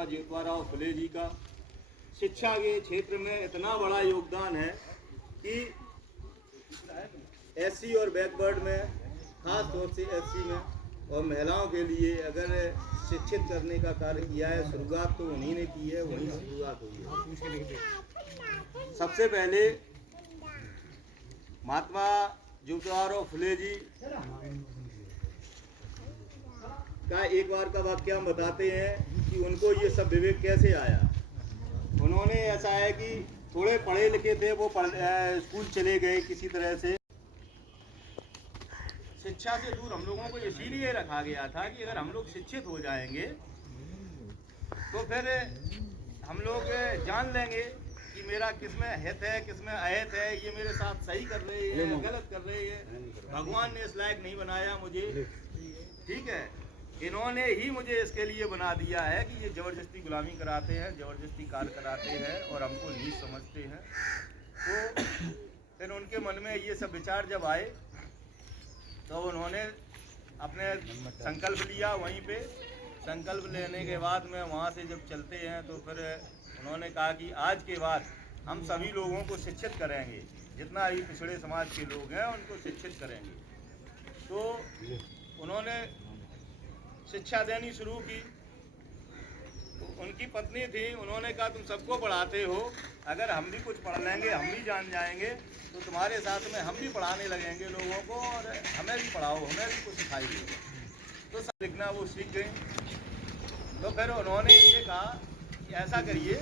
महात्मा ज्योतिराव फुले जी का शिक्षा के क्षेत्र में इतना बड़ा योगदान है कि एससी और बैकवर्ड में, खास तौर से एससी में और महिलाओं के लिए अगर शिक्षित करने का कार्य किया है, शुरुआत तो उन्हीं ने की है, वहीं से शुरुआत हुई है। सबसे पहले महात्मा ज्योतिराव फुले जी का एक बार का वाक्य हम बताते हैं कि उनको ये सब विवेक कैसे आया। उन्होंने ऐसा है कि थोड़े पढ़े लिखे थे, वो स्कूल चले गए किसी तरह से। शिक्षा से दूर हम लोगों को इसीलिए रखा गया था कि अगर हम लोग शिक्षित हो जाएंगे तो फिर हम लोग जान लेंगे कि मेरा किसमें हित है, किसमें अहित है, ये मेरे साथ सही कर रहे हैं, गलत कर रहे हैं। भगवान ने इस लायक नहीं बनाया मुझे, ठीक है, इन्होंने ही मुझे इसके लिए बना दिया है कि ये ज़बरदस्ती गुलामी कराते हैं, ज़बरदस्ती कार्य कराते हैं और हमको नीच समझते हैं। तो फिर उनके मन में ये सब विचार जब आए तो उन्होंने अपने संकल्प लिया। वहीं पे संकल्प लेने के बाद में वहाँ से जब चलते हैं तो फिर उन्होंने कहा कि आज के बाद हम सभी लोगों को शिक्षित करेंगे, जितना भी पिछड़े समाज के लोग हैं उनको शिक्षित करेंगे। तो उन्होंने शिक्षा देनी शुरू की। तो उनकी पत्नी थी, उन्होंने कहा तुम सबको पढ़ाते हो, अगर हम भी कुछ पढ़ लेंगे, हम भी जान जाएंगे तो तुम्हारे साथ में हम भी पढ़ाने लगेंगे लोगों को और हमें भी पढ़ाओ, हमें भी कुछ सिखाइए। तो सब लिखना वो सीख गए। तो फिर उन्होंने ये कहा कि ऐसा करिए,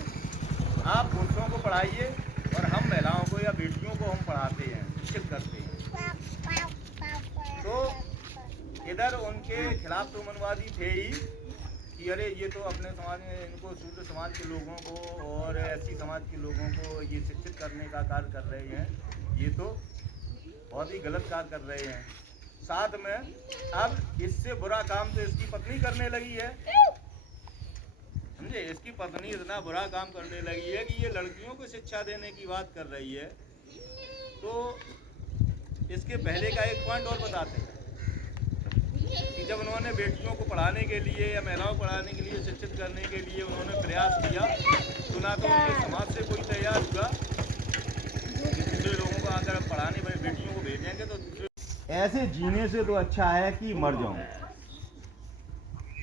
आप पुरुषों को पढ़ाइए और हम महिलाओं को या बेटियों को हम पढ़ाते हैं, शिक्षित करते हैं। तो इधर उनके खिलाफ तो मनवादी थे ही कि अरे ये तो अपने समाज में इनको शूद्र समाज के लोगों को और एससी समाज के लोगों को ये शिक्षित करने का कार्य कर रहे हैं, ये तो बहुत ही गलत कार्य कर रहे हैं। साथ में अब इससे बुरा काम तो इसकी पत्नी करने लगी है, समझे, इसकी पत्नी इतना बुरा काम करने लगी है कि ये लड़कियों को शिक्षा देने की बात कर रही है। तो इसके पहले का एक पॉइंट और बताते हैं कि जब उन्होंने बेटियों को पढ़ाने के लिए या महिलाओं को पढ़ाने के लिए, शिक्षित करने के लिए उन्होंने प्रयास किया, सुना तो उनके समाज से कोई तैयार हुआ कि दूसरे लोगों को अगर पढ़ाने में बेटियों को भेजेंगे तो दूसरे ऐसे जीने से तो अच्छा है कि मर जाऊं।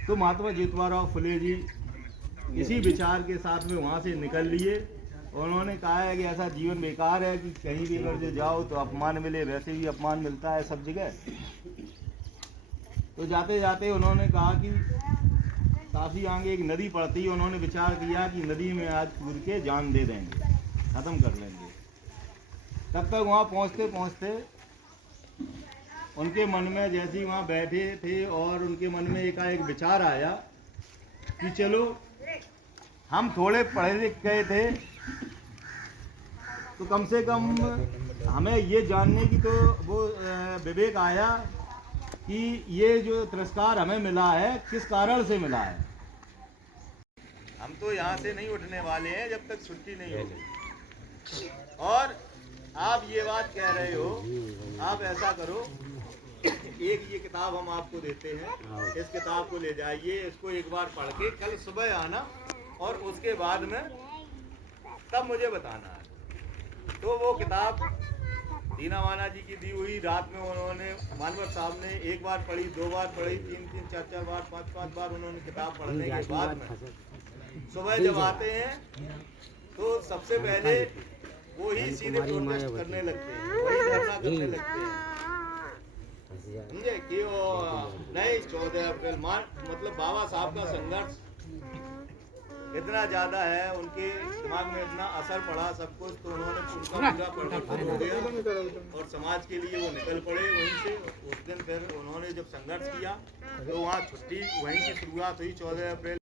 तो महात्मा ज्योतिराव फुले जी इसी विचार के साथ में वहाँ से निकल लिए। उन्होंने कहा है कि ऐसा जीवन बेकार है कि कहीं भी अगर जाओ तो अपमान मिले, वैसे भी अपमान मिलता है सब जगह। तो जाते जाते उन्होंने कहा कि काफ़ी आगे एक नदी पड़ती है, उन्होंने विचार किया कि नदी में आज कूद के जान दे देंगे, ख़त्म कर लेंगे। तब तक वहाँ पहुँचते पहुँचते उनके मन में, जैसे ही वहाँ बैठे थे और उनके मन में एक विचार आया कि चलो हम थोड़े पढ़े लिख गए थे तो कम से कम हमें ये जानने की तो वो विवेक आया कि ये जो तिरस्कार हमें मिला है किस कारण से मिला है। हम तो यहाँ से नहीं उठने वाले हैं जब तक छुट्टी नहीं होगी। और आप ये बात कह रहे हो, आप ऐसा करो, एक ये किताब हम आपको देते हैं, इस किताब को ले जाइए, इसको एक बार पढ़ के कल सुबह आना और उसके बाद में तब मुझे बताना है। तो वो किताब दीना माना जी की दी हुई, रात में उन्होंने मानवर साहब ने एक बार पढ़ी, 2 बार पढ़ी, 3-3, 4-4 बार, 5-5 बार उन्होंने किताब पढ़ने के बाद में सुबह जब आते हैं तो सबसे पहले वो ही सीधे प्रोटेस्ट करने लगते हैं, वही धरना करने लगते हैं, समझे, कि वो नहीं 14 अप्रैल मतलब बाबा साहब का संघर्ष इतना ज़्यादा है, उनके दिमाग में इतना असर पड़ा सब कुछ, तो उन्होंने उनका पूरा परिवर्तन हो गया और समाज के लिए वो निकल पड़े वहीं से। उस दिन फिर उन्होंने जब संघर्ष किया तो वहाँ छुट्टी, वहीं की शुरुआत हुई 14 अप्रैल।